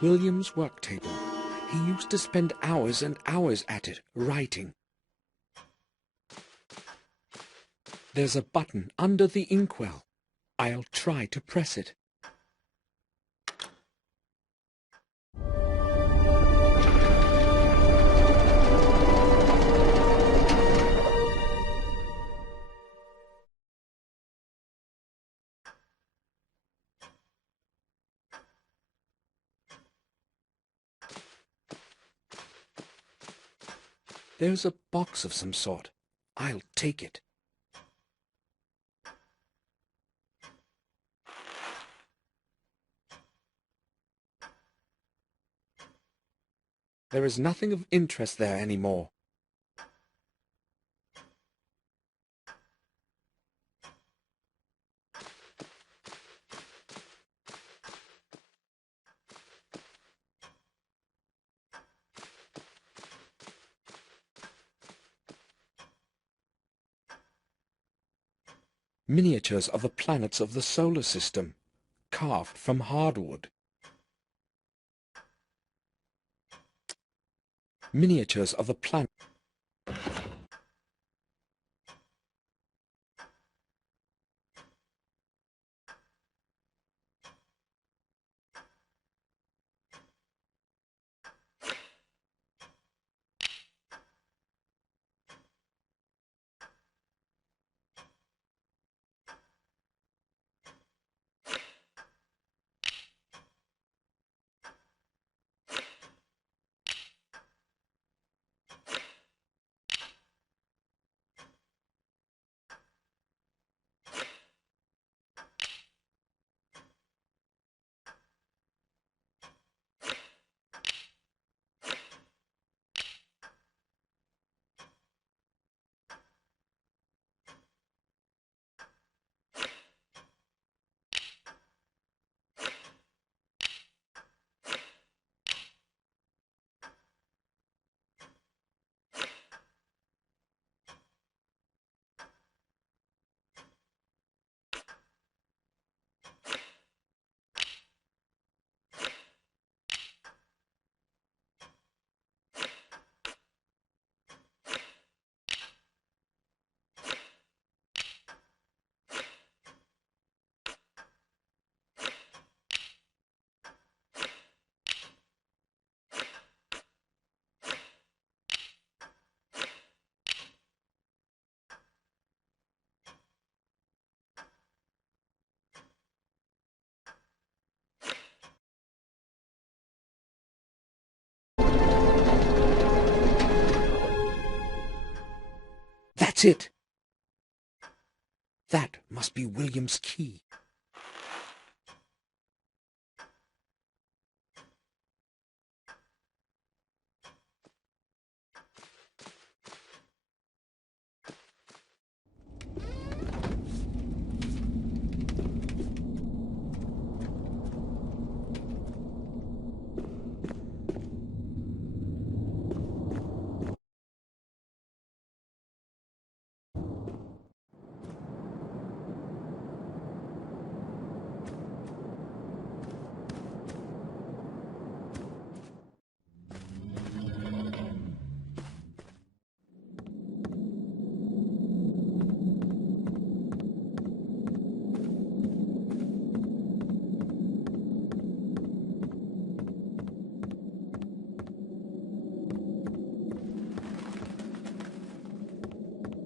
William's work table. He used to spend hours and hours at it, writing. There's a button under the inkwell. I'll try to press it. There's a box of some sort. I'll take it. There is nothing of interest there anymore. Miniatures of the planets of the solar system, carved from hardwood. Miniatures of the planet. That's it! That must be William's key.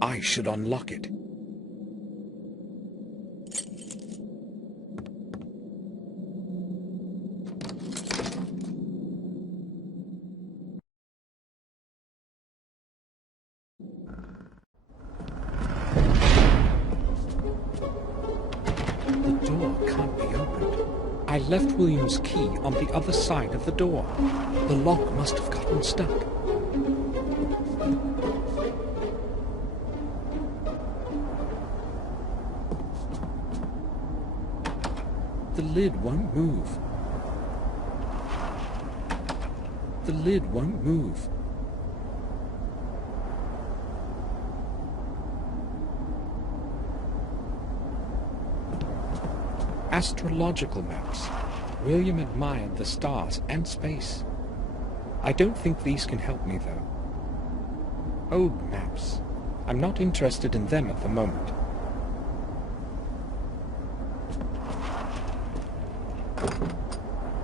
I should unlock it. The door can't be opened. I left William's key on the other side of the door. The lock must have gotten stuck. The lid won't move. The lid won't move. Astrological maps. William admired the stars and space. I don't think these can help me, though. Old maps. I'm not interested in them at the moment.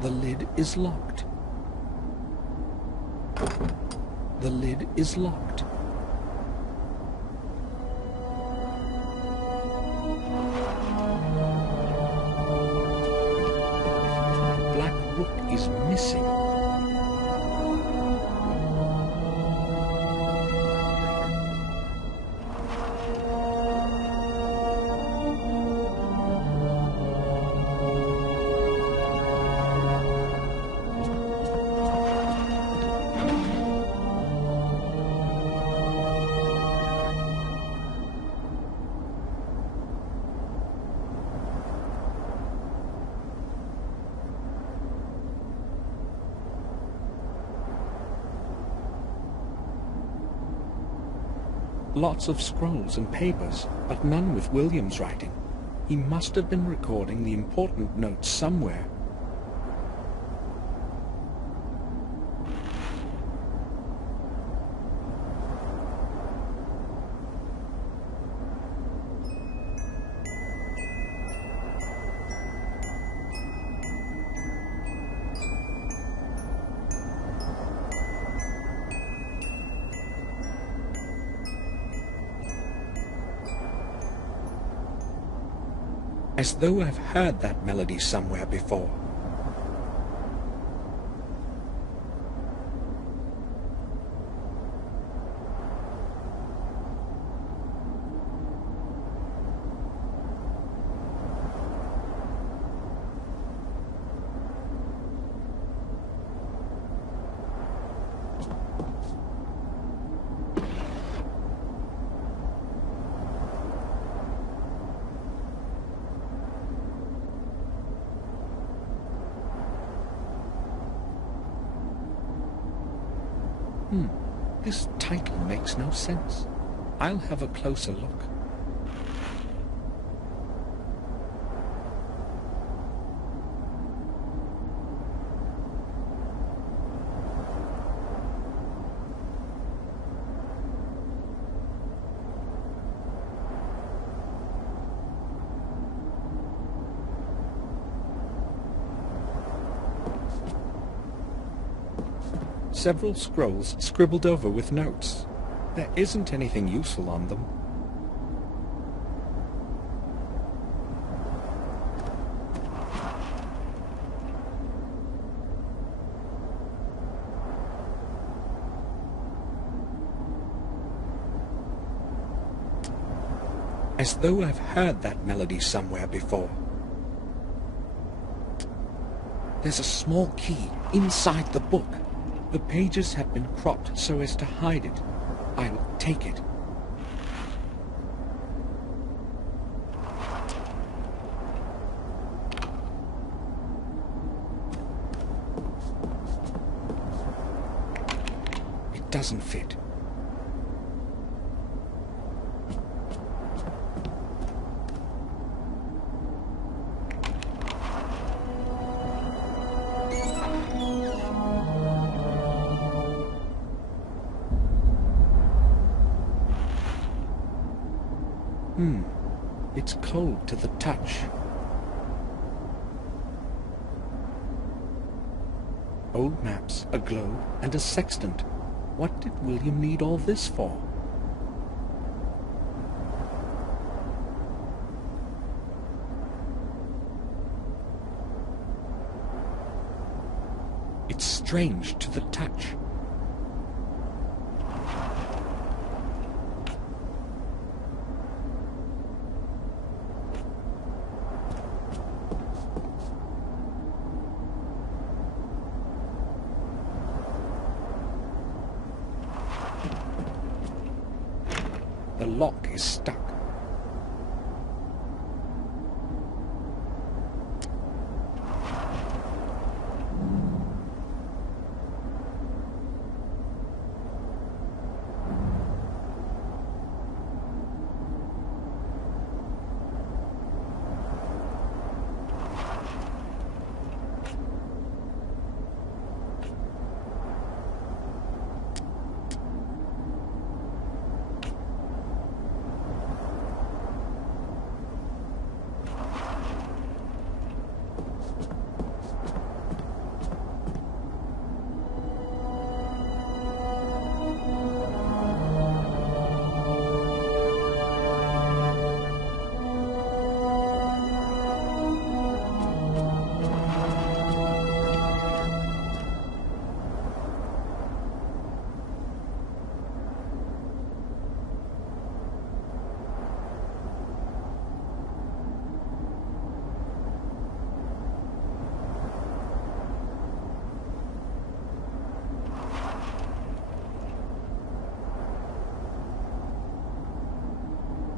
The lid is locked. The lid is locked. Black Rook is missing. Lots of scrolls and papers, but none with William's writing. He must have been recording the important notes somewhere. As though I've heard that melody somewhere before. This title makes no sense. I'll have a closer look. Several scrolls scribbled over with notes. There isn't anything useful on them. As though I've heard that melody somewhere before. There's a small key inside the book. The pages have been cropped so as to hide it. I'll take it. It doesn't fit. It's cold to the touch. Old maps, a globe, and a sextant. What did William need all this for? It's strange to the touch. The lock is stuck.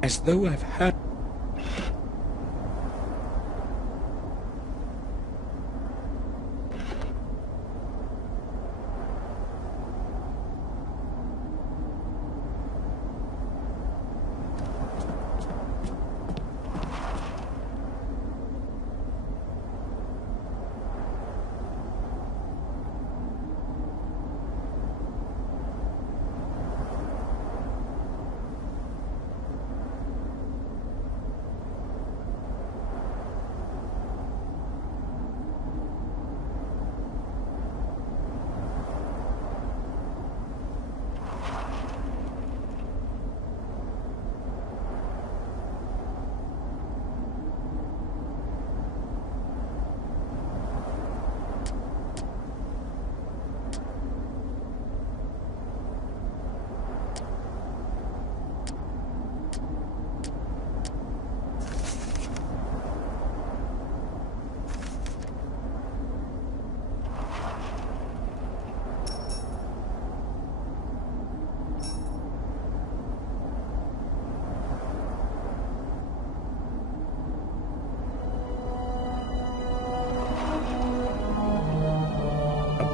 as though I've heard...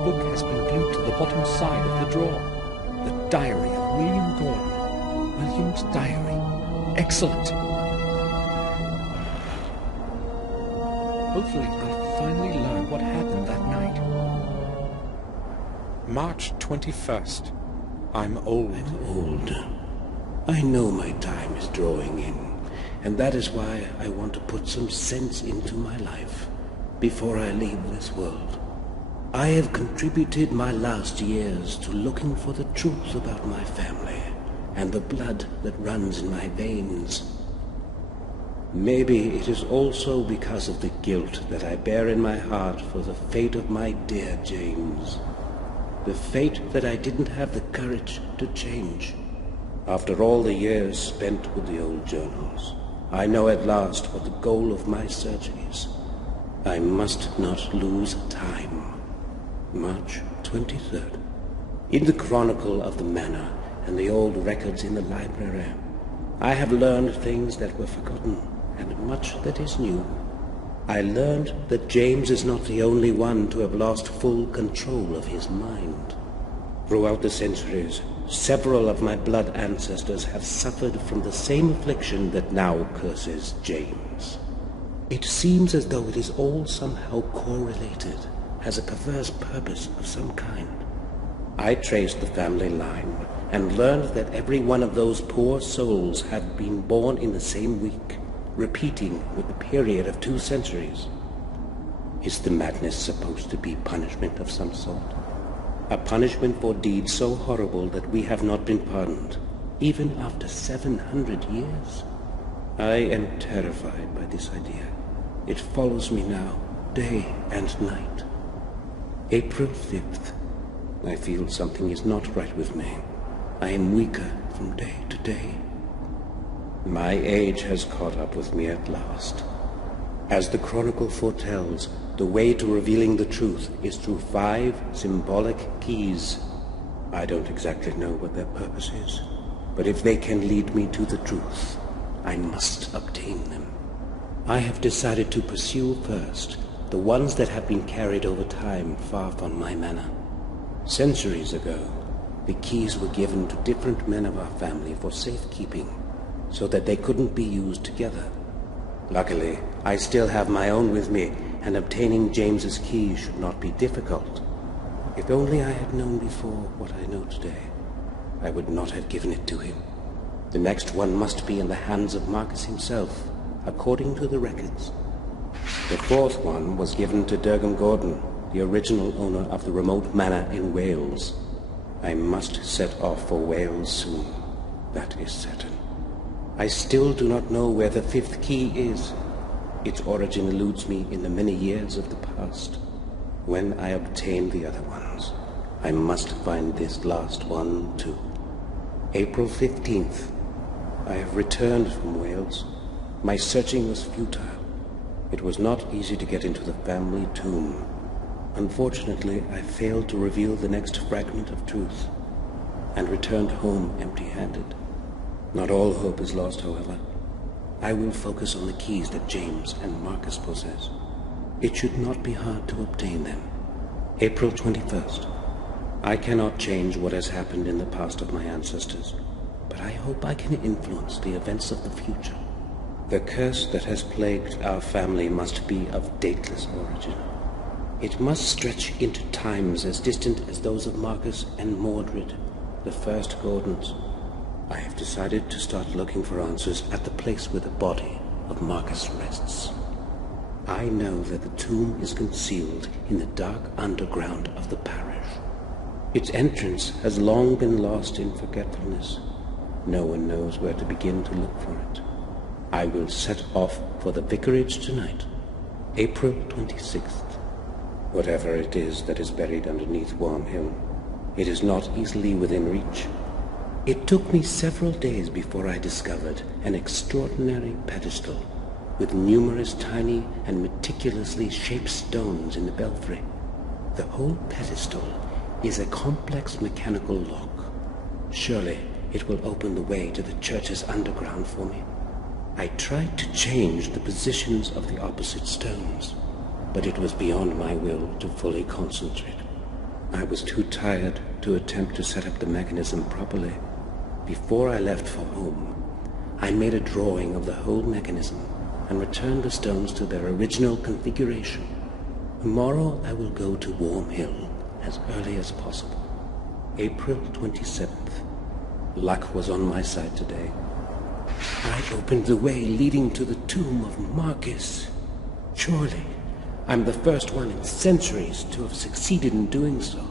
book has been glued to the bottom side of the drawer. The diary of William Gordon. William's diary. Excellent. Hopefully I'll finally learn what happened that night. March 21st. I'm old. I'm old. I know my time is drawing in, and that is why I want to put some sense into my life before I leave this world. I have contributed my last years to looking for the truth about my family and the blood that runs in my veins. Maybe it is also because of the guilt that I bear in my heart for the fate of my dear James. The fate that I didn't have the courage to change. After all the years spent with the old journals, I know at last what the goal of my search is. I must not lose time. March 23rd. In the chronicle of the manor and the old records in the library, I have learned things that were forgotten and much that is new. I learned that James is not the only one to have lost full control of his mind. Throughout the centuries, several of my blood ancestors have suffered from the same affliction that now curses James. It seems as though it is all somehow correlated, has a perverse purpose of some kind. I traced the family line and learned that every one of those poor souls had been born in the same week, repeating with the period of 2 centuries. Is the madness supposed to be punishment of some sort? A punishment for deeds so horrible that we have not been pardoned, even after 700 years? I am terrified by this idea. It follows me now, day and night. April 5th. I feel something is not right with me. I am weaker from day to day. My age has caught up with me at last. As the chronicle foretells, the way to revealing the truth is through 5 symbolic keys. I don't exactly know what their purpose is, but if they can lead me to the truth, I must obtain them. I have decided to pursue first the ones that have been carried over time far from my manor. Centuries ago, the keys were given to different men of our family for safekeeping, so that they couldn't be used together. Luckily, I still have my own with me, and obtaining James's key should not be difficult. If only I had known before what I know today, I would not have given it to him. The next one must be in the hands of Marcus himself, according to the records. The 4th one was given to Durham Gordon, the original owner of the remote manor in Wales. I must set off for Wales soon, that is certain. I still do not know where the 5th key is. Its origin eludes me in the many years of the past. When I obtain the other ones, I must find this last one too. April 15th. I have returned from Wales. My searching was futile. It was not easy to get into the family tomb. Unfortunately, I failed to reveal the next fragment of truth, and returned home empty-handed. Not all hope is lost, however. I will focus on the keys that James and Marcus possess. It should not be hard to obtain them. April 21st. I cannot change what has happened in the past of my ancestors, but I hope I can influence the events of the future. The curse that has plagued our family must be of dateless origin. It must stretch into times as distant as those of Marcus and Mordred, the first Gordons. I have decided to start looking for answers at the place where the body of Marcus rests. I know that the tomb is concealed in the dark underground of the parish. Its entrance has long been lost in forgetfulness. No one knows where to begin to look for it. I will set off for the vicarage tonight, April 26th. Whatever it is that is buried underneath Worm Hill, it is not easily within reach. It took me several days before I discovered an extraordinary pedestal with numerous tiny and meticulously shaped stones in the belfry. The whole pedestal is a complex mechanical lock. Surely it will open the way to the church's underground for me. I tried to change the positions of the opposite stones, but it was beyond my will to fully concentrate. I was too tired to attempt to set up the mechanism properly. Before I left for home, I made a drawing of the whole mechanism and returned the stones to their original configuration. Tomorrow I will go to Worm Hill as early as possible. April 27th. Luck was on my side today. I opened the way leading to the tomb of Marcus. Surely, I'm the first one in centuries to have succeeded in doing so.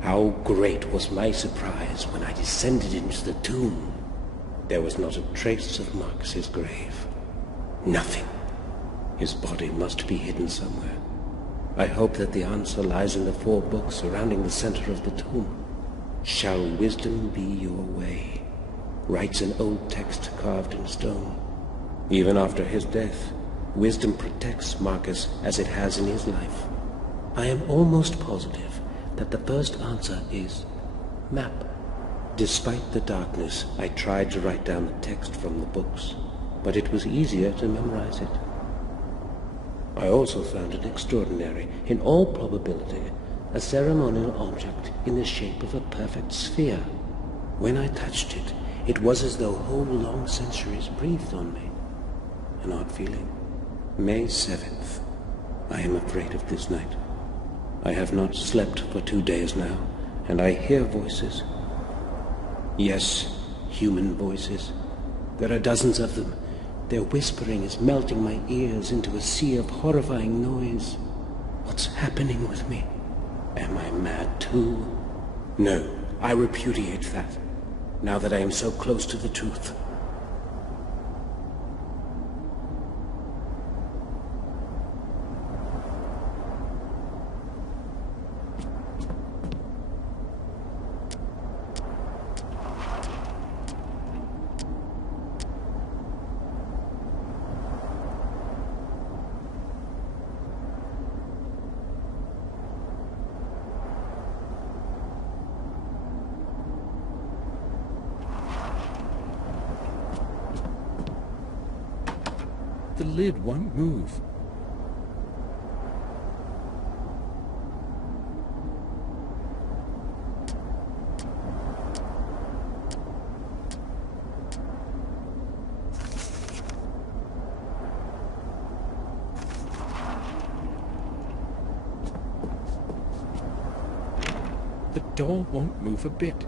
How great was my surprise when I descended into the tomb. There was not a trace of Marcus's grave. Nothing. His body must be hidden somewhere. I hope that the answer lies in the 4 books surrounding the center of the tomb. Shall wisdom be your way? Writes an old text carved in stone. Even after his death, wisdom protects Marcus as it has in his life. I am almost positive that the first answer is map. Despite the darkness, I tried to write down the text from the books, but it was easier to memorize it. I also found it extraordinary, in all probability, a ceremonial object in the shape of a perfect sphere. When I touched it, it was as though whole long centuries breathed on me. An odd feeling. May 7th. I am afraid of this night. I have not slept for 2 days now, and I hear voices. Yes, human voices. There are dozens of them. Their whispering is melting my ears into a sea of horrifying noise. What's happening with me? Am I mad too? No, I repudiate that, now that I am so close to the truth. The lid won't move. The door won't move a bit.